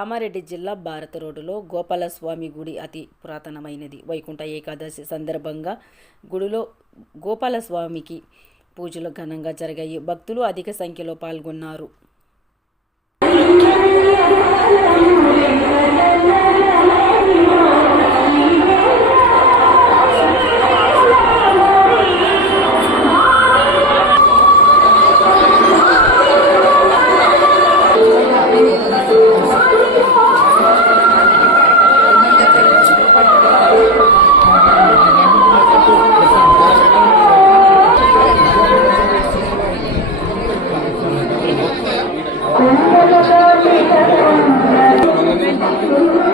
కామారెడ్డి జిల్లా భారత రోడ్డులో గోపాలస్వామి గుడి అతి పురాతనమైనది వైకుంఠ ఏకాదశి సందర్భంగా గుడిలో గోపాలస్వామికి పూజలు ఘనంగా జరిగాయి భక్తులు అధిక సంఖ్యలో పాల్గొన్నారు Thank you.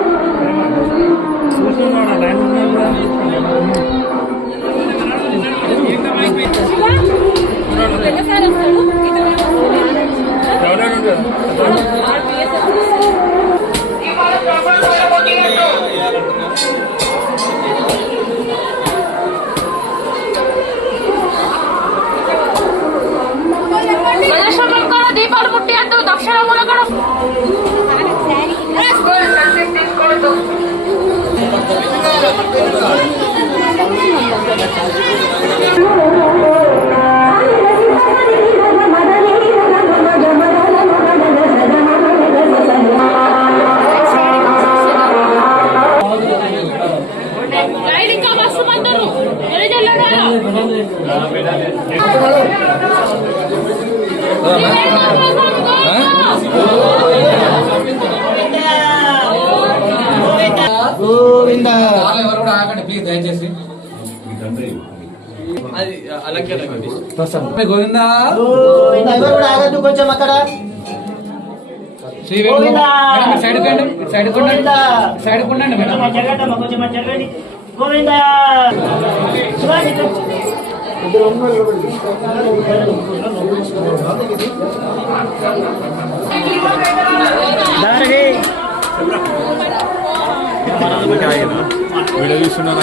గోవిందా ఎవరు కూడా ఆగండి ప్లీజ్ దయచేసి గోవిందా ఆగద్దు కొంచెం అక్కడ సైడ్ సైడ్ సైడ్ గోవిందా దారి వీడియో చూస్తున్నాను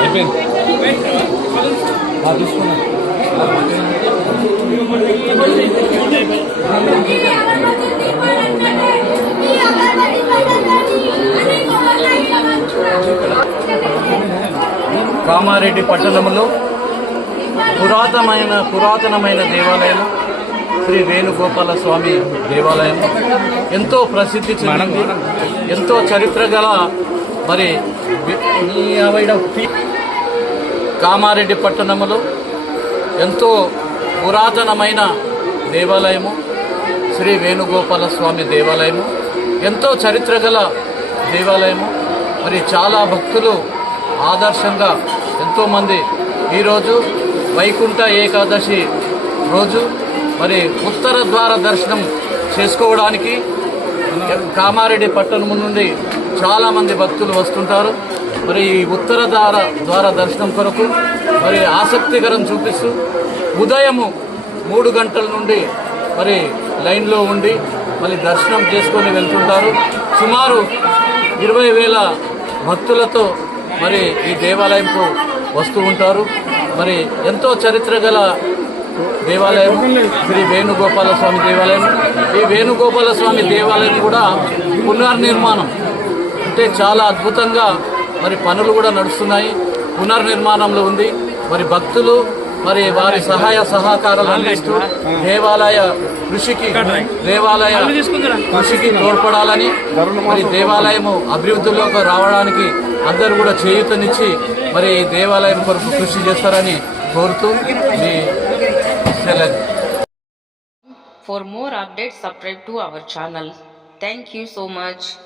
అయిపోయింది తీసుకున్నాను కామారెడ్డి పట్టణంలో పురాతనమైన పురాతనమైన దేవాలయం శ్రీ వేణుగోపాల స్వామి దేవాలయం ఎంతో ప్రసిద్ధి చెందింది ఎంతో చరిత్ర గల మరి కామారెడ్డి పట్టణములో ఎంతో పురాతనమైన దేవాలయము శ్రీ వేణుగోపాల స్వామి దేవాలయము ఎంతో చరిత్ర గల దేవాలయము మరి చాలా భక్తులు ఆదర్శంగా ఎంతోమంది ఈరోజు వైకుంఠ ఏకాదశి రోజు మరి ఉత్తర ద్వార దర్శనం చేసుకోవడానికి కామారెడ్డి పట్టణం నుండి చాలామంది భక్తులు వస్తుంటారు మరి ఈ ఉత్తర ద్వార ద్వార దర్శనం కొరకు మరి ఆసక్తికరం చూపిస్తూ ఉదయము మూడు గంటల నుండి మరి లైన్లో ఉండి మళ్ళీ దర్శనం చేసుకొని వెళ్తుంటారు సుమారు ఇరవై వేల భక్తులతో మరి ఈ దేవాలయంకు వస్తూ ఉంటారు మరి ఎంతో చరిత్ర గల దేవాలయం శ్రీ వేణుగోపాల స్వామి దేవాలయం ఈ వేణుగోపాల స్వామి దేవాలయం కూడా పునర్నిర్మాణం అంటే చాలా అద్భుతంగా మరి పనులు కూడా నడుస్తున్నాయి పునర్నిర్మాణంలో ఉంది మరి భక్తులు మరి వారి సహాయ సహకారాలు అందిస్తూ దేవాలయ కృషికి దేవాలయ కృషికి తోడ్పడాలని మరి దేవాలయము అభివృద్ధిలోకి రావడానికి అందరూ కూడా చేయూతనిచ్చి మరి దేవాలయం కొరకు కృషి చేస్తారని కోరుతూ మీ For more updates, subscribe to our channel. Thank you so much.